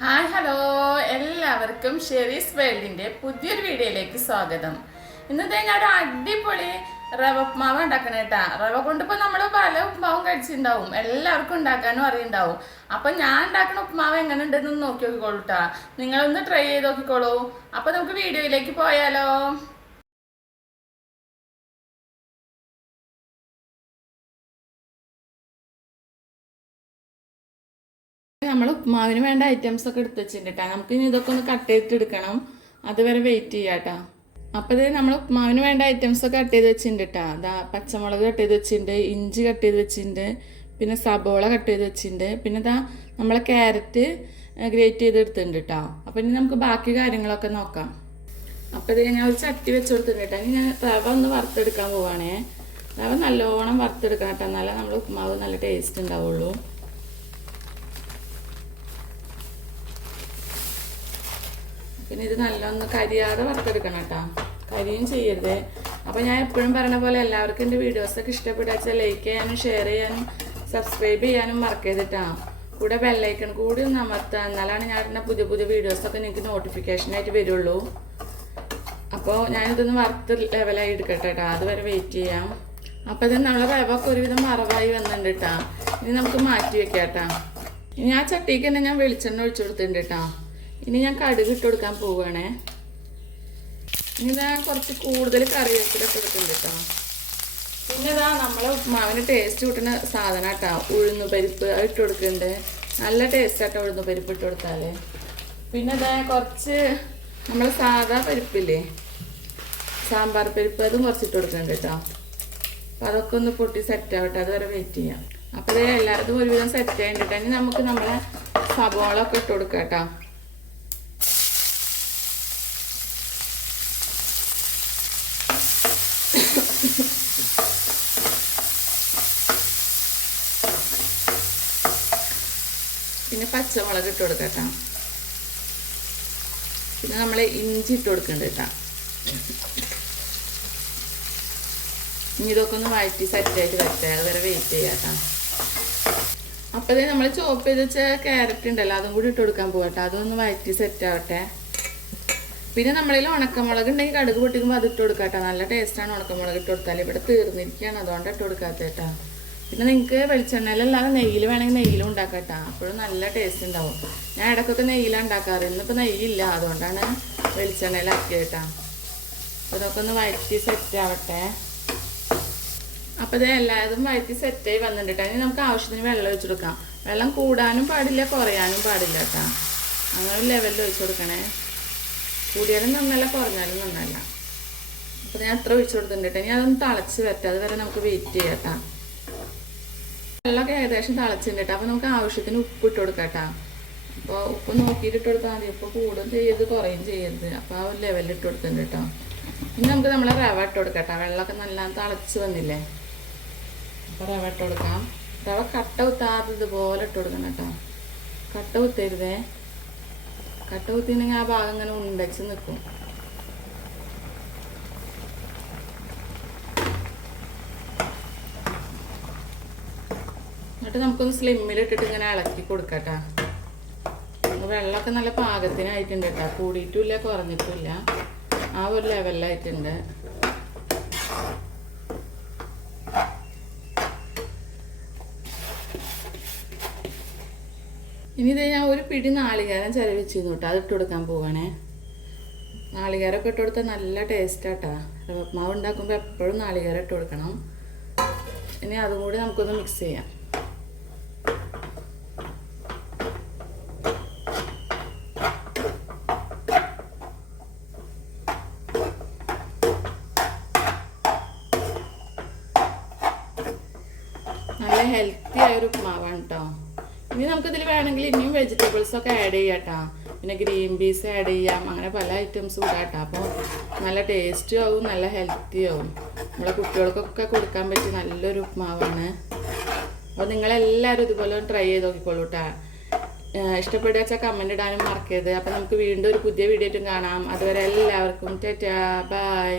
Hi hello. എല്ലാവർക്കും Sherry's വേൾഡിന്റെ പുതിയൊരു വീഡിയോയിലേക്ക് സ്വാഗതം. ഇന്നത്തെ ഞാൻ ഒരു അടിപൊളി റവ ഉപ്മാവ് ഉണ്ടാക്കണേ കേട്ടാ റവ കൊണ്ടിപ്പോ നമ്മൾ പല ഉപ്മാവും കഴിച്ചിട്ടുണ്ടാവും എല്ലാവർക്കും ഉണ്ടാക്കാനും അറിയുണ്ടാവും. അപ്പൊ ഞാൻ ഉണ്ടാക്കുന്ന ഉപ്മാവ് എങ്ങനെ ഉണ്ടെന്ന് നോക്കി നോക്കിക്കോളൂ കേട്ടാ നിങ്ങളൊന്ന് ട്രൈ ചെയ്ത് നോക്കിക്കോളൂ. അപ്പൊ നമുക്ക് വീഡിയോയിലേക്ക് പോയാലോ. നമ്മൾ ഉപ്മാവിന് വേണ്ട ഐറ്റംസ് ഒക്കെ എടുത്ത് വെച്ചിട്ടുണ്ട് നമുക്ക് ഇനി ഇതൊക്കെ ഒന്ന് കട്ട് ചെയ്തിട്ട് എടുക്കണം. അതുവരെ വെയിറ്റ് ചെയ്യാട്ടാ അപ്പോൾ ഇത് നമ്മൾ ഉപ്മാവിന് വേണ്ട ഐറ്റംസ് ഒക്കെ കട്ട് ചെയ്ത് വെച്ചിട്ടുണ്ട് കേട്ടോ അതാ പച്ചമുളക് കട്ട് ചെയ്ത് വെച്ചിട്ടുണ്ട് ഇഞ്ചി കട്ട് ചെയ്ത് വെച്ചിട്ടുണ്ട് പിന്നെ സബോള കട്ട് ചെയ്ത് വെച്ചിട്ടുണ്ട് പിന്നെ ഇതാ നമ്മളെ ക്യാരറ്റ് ഗ്രേറ്റ് ചെയ്ത് എടുത്തിട്ടുണ്ട് കേട്ടോ അപ്പോൾ ഇനി നമുക്ക് ബാക്കി കാര്യങ്ങളൊക്കെ നോക്കാം. അപ്പോൾ ഇത് ഞാൻ ഒരു ചട്ടി വെച്ച് കൊടുത്തിട്ടുണ്ട് കേട്ടോ ഇനി ഞാൻ റവ ഒന്ന് വറുത്തെടുക്കാൻ പോവാണേ. റവ നല്ലോണം വറുത്തെടുക്കണം കേട്ടോ എന്നാലേ നമ്മൾ ഉപ്മാവ് നല്ല ടേസ്റ്റ് ഉണ്ടാവുള്ളൂ. പിന്നെ ഇത് നല്ലൊന്ന് കരിയാതെ വറുത്തെടുക്കണം കേട്ടോ. കരിയും ചെയ്യരുത്. അപ്പോൾ ഞാൻ എപ്പോഴും പറയുന്ന പോലെ എല്ലാവർക്കും എന്റെ വീഡിയോസൊക്കെ ഇഷ്ടപ്പെട്ടാച്ചാൽ ലൈക്ക് ചെയ്യാനും ഷെയർ ചെയ്യാനും സബ്സ്ക്രൈബ് ചെയ്യാനും മറക്കരുതിട്ടാ കൂടെ ബെല്ലൈക്കൺ കൂടി ഒന്ന് അമർത്തുക. എന്നാലാണ് ഞാൻ ഇടുന്ന പുതിയ പുതിയ വീഡിയോസൊക്കെ നിങ്ങൾക്ക് നോട്ടിഫിക്കേഷനായിട്ട് വരുള്ളൂ. അപ്പോൾ ഞാനിതൊന്ന് വറുത്ത് ലെവലായി എടുക്കട്ടെ കേട്ടോ അതുവരെ വെയിറ്റ് ചെയ്യാം. അപ്പോൾ ഇത് നമ്മളെ റവൊക്കെ ഒരുവിധം മറവായി വന്നിട്ടുണ്ട് കേട്ടോ ഇനി നമുക്ക് മാറ്റി വെക്കാം കേട്ടോ ഇനി ആ ചട്ടിക്ക് തന്നെ ഞാൻ വെളിച്ചെണ്ണ ഒഴിച്ചു കൊടുത്തിട്ടുണ്ട് കേട്ടോ ഇനി ഞാൻ കടുക് ഇട്ട് കൊടുക്കാൻ പോവുകയാണേ ഇനി ഞാൻ കുറച്ച് കൂടുതൽ കറിവേപ്പിലൊക്കെ എടുക്കുന്നുണ്ട് കേട്ടോ പിന്നെ ഇതാ നമ്മളെ ഉപ്മാവിന് ടേസ്റ്റ് കൂട്ടുന്ന സാധനം കേട്ടോ ഉഴുന്നു പരിപ്പ് അത് ഇട്ട് കൊടുക്കുന്നുണ്ട് നല്ല ടേസ്റ്റ് ആട്ടോ ഉഴുന്നു പരിപ്പ് ഇട്ട് കൊടുത്താൽ പിന്നെ ഇതാ കുറച്ച് നമ്മൾ സാധാ പരിപ്പില്ലേ? സാമ്പാർ പരിപ്പ് അതും കുറച്ച് ഇട്ട് കൊടുക്കുന്നുണ്ട് കേട്ടോ അപ്പോൾ അതൊക്കെ ഒന്ന് പൊട്ടി സെറ്റ് ആവട്ടെ അതുവരെ വെയിറ്റ് ചെയ്യാം. അപ്പോൾ എല്ലാതും ഒരുവിധം സെറ്റ് ആയിട്ട് ഇനി നമുക്ക് നമ്മളെ സബോളൊക്കെ ഇട്ട് കൊടുക്കാം കേട്ടോ പിന്നെ പച്ചമുളക് ഇട്ട് കൊടുക്കാം കേട്ടോ. പിന്നെ നമ്മൾ ഇഞ്ചി ഇട്ട് കൊടുക്കുന്നുണ്ട് കേട്ടോ. ഇനി ഇതൊക്കെ ഒന്ന് വഴറ്റി സെറ്റായിട്ട് വരട്ടെ അതുവരെ വെയിറ്റ് ചെയ്യാം അപ്പോഴേ നമ്മൾ ചോപ്പ് ചെയ്ത് വെച്ച ക്യാരറ്റ് ഉണ്ടല്ലോ അതും കൂടി ഇട്ട് കൊടുക്കാൻ പോകട്ടെ അതൊന്ന് വഴറ്റി സെറ്റ് ആവട്ടെ. പിന്നെ നമ്മളിൽ ഉണക്കമുളക് ഉണ്ടെങ്കിൽ കടുക് പൊട്ടിക്കുമ്പോൾ അത് ഇട്ട് കൊടുക്കാം കേട്ടോ. നല്ല ടേസ്റ്റാണ് ഉണക്കമുളക് ഇട്ട് കൊടുത്താൽ ഇവിടെ തീർന്നിരിക്കുകയാണ്. അതുകൊണ്ട് ഇട്ട് കൊടുക്കാത്ത കേട്ടോ. പിന്നെ നിങ്ങൾക്ക് വെളിച്ചെണ്ണയിലല്ലാതെ നെയ്യിൽ വേണമെങ്കിൽ നെയ്യിലും ഉണ്ടാക്കാം കേട്ടോ അപ്പോഴും നല്ല ടേസ്റ്റ് ഉണ്ടാവും. ഞാൻ ഇടയ്ക്കൊക്കെ നെയ്യിലാണ് ഉണ്ടാക്കാറ്. ഇന്നിപ്പോൾ നെയ്യില്ല. അതുകൊണ്ടാണ് വെളിച്ചെണ്ണയിലാക്കിയത് കേട്ടോ അപ്പോൾ ഇതൊക്കെ ഒന്ന് വഴറ്റി സെറ്റ് ആവട്ടെ. അപ്പോൾ ഇത് എല്ലാതും വഴറ്റി സെറ്റായി വന്നിട്ട് ഇനി നമുക്ക് ആവശ്യത്തിന് വെള്ളം ഒഴിച്ചു കൊടുക്കാം. വെള്ളം കൂടാനും പാടില്ല കുറയാനും പാടില്ല കേട്ടോ അങ്ങനെ ഒരു ലെവലിൽ ഒഴിച്ചു കൊടുക്കണേ. കൂടിയാലും നന്നല്ല കുറഞ്ഞാലും നന്നല്ല. അപ്പോൾ ഞാൻ എത്ര ഒഴിച്ചു കൊടുത്തിട്ടുണ്ട് ഇനി അതൊന്ന് തിളച്ച് വരട്ടെ. അതുവരെ നമുക്ക് വെയിറ്റ് ചെയ്യാം കേട്ടോ വെള്ളമൊക്കെ ഏകദേശം തിളച്ചിട്ടുണ്ട് അപ്പോൾ നമുക്ക് ആവശ്യത്തിന് ഉപ്പ് ഇട്ട് കൊടുക്കാം കേട്ടോ. അപ്പോൾ ഉപ്പ് നോക്കിയിട്ട് കൊടുത്താൽ മതി. ഉപ്പ് കൂടും ചെയ്യരുത് കുറയും ചെയ്യരുത്. അപ്പോൾ ആ ഒരു ലെവലിൽ ഇട്ട് കൊടുത്തിട്ടുണ്ട് കേട്ടോ. ഇനി നമുക്ക് നമ്മളെ റവ ഇട്ട് കൊടുക്കാം വെള്ളമൊക്കെ നല്ല തിളച്ച് വന്നില്ലേ? അപ്പോൾ റവ ഇട്ട് കൊടുക്കാം. റവ കട്ട കുത്താത്തതുപോലെ ഇട്ട് കൊടുക്കണം കേട്ടോ. കട്ട കുത്തരുതേ. കട്ട കുത്തിയിട്ടുണ്ടെങ്കിൽ ആ ഭാഗം ഇങ്ങനെ ഉണ്ടച്ച് നിൽക്കും എന്നിട്ട് നമുക്കൊന്ന് സ്ലിമ്മിലിട്ടിട്ട് ഇങ്ങനെ ഇളക്കി കൊടുക്കട്ടാ. വെള്ളമൊക്കെ നല്ല പാകത്തിനായിട്ടുണ്ട് കേട്ടോ. കൂടിയിട്ടുമില്ല കുറഞ്ഞിട്ടുമില്ല. ആ ഒരു ലെവലിലായിട്ടുണ്ട് ഇനി ഇത് ഞാൻ ഒരു പിടി നാളികേരം ചിലവിച്ചിരുന്നു കേട്ടോ. അത് ഇട്ട് കൊടുക്കാൻ പോവാണേ. നാളികേരമൊക്കെ ഇട്ട് കൊടുത്താൽ നല്ല ടേസ്റ്റാട്ടാ മാവ് ഉണ്ടാക്കുമ്പോൾ എപ്പോഴും നാളികേരം ഇട്ട് കൊടുക്കണം. ഇനി അതും കൂടി നമുക്കൊന്ന് മിക്സ് ചെയ്യാം നല്ല ഹെൽത്തി ആയ ഒരു ഉപ്മാവാണ് കേട്ടോ ഇനി നമുക്കിതിൽ വേണമെങ്കിൽ ഇനിയും വെജിറ്റബിൾസ് ഒക്കെ ആഡ് ചെയ്യാം കേട്ടോ പിന്നെ ഗ്രീൻ പീസ് ആഡ് ചെയ്യാം. അങ്ങനെ പല ഐറ്റംസും ഇടാം കേട്ടോ അപ്പോൾ നല്ല ടേസ്റ്റും ആവും നല്ല ഹെൽത്തി ആവും. നമ്മളെ കുട്ടികൾക്കൊക്കെ കൊടുക്കാൻ പറ്റിയ നല്ലൊരു ഉപ്മാവാണ്. അപ്പോൾ നിങ്ങളെല്ലാവരും ഇതുപോലെ ട്രൈ ചെയ്ത് നോക്കിക്കോളൂ കേട്ടോ ഇഷ്ടപ്പെടുക വെച്ചാൽ കമന്റ് ഇടാനും മറക്കരുത്. അപ്പോൾ നമുക്ക് വീണ്ടും ഒരു പുതിയ വീഡിയോ ആയിട്ടും കാണാം. അതുവരെ എല്ലാവർക്കും ടാറ്റാ. ബൈ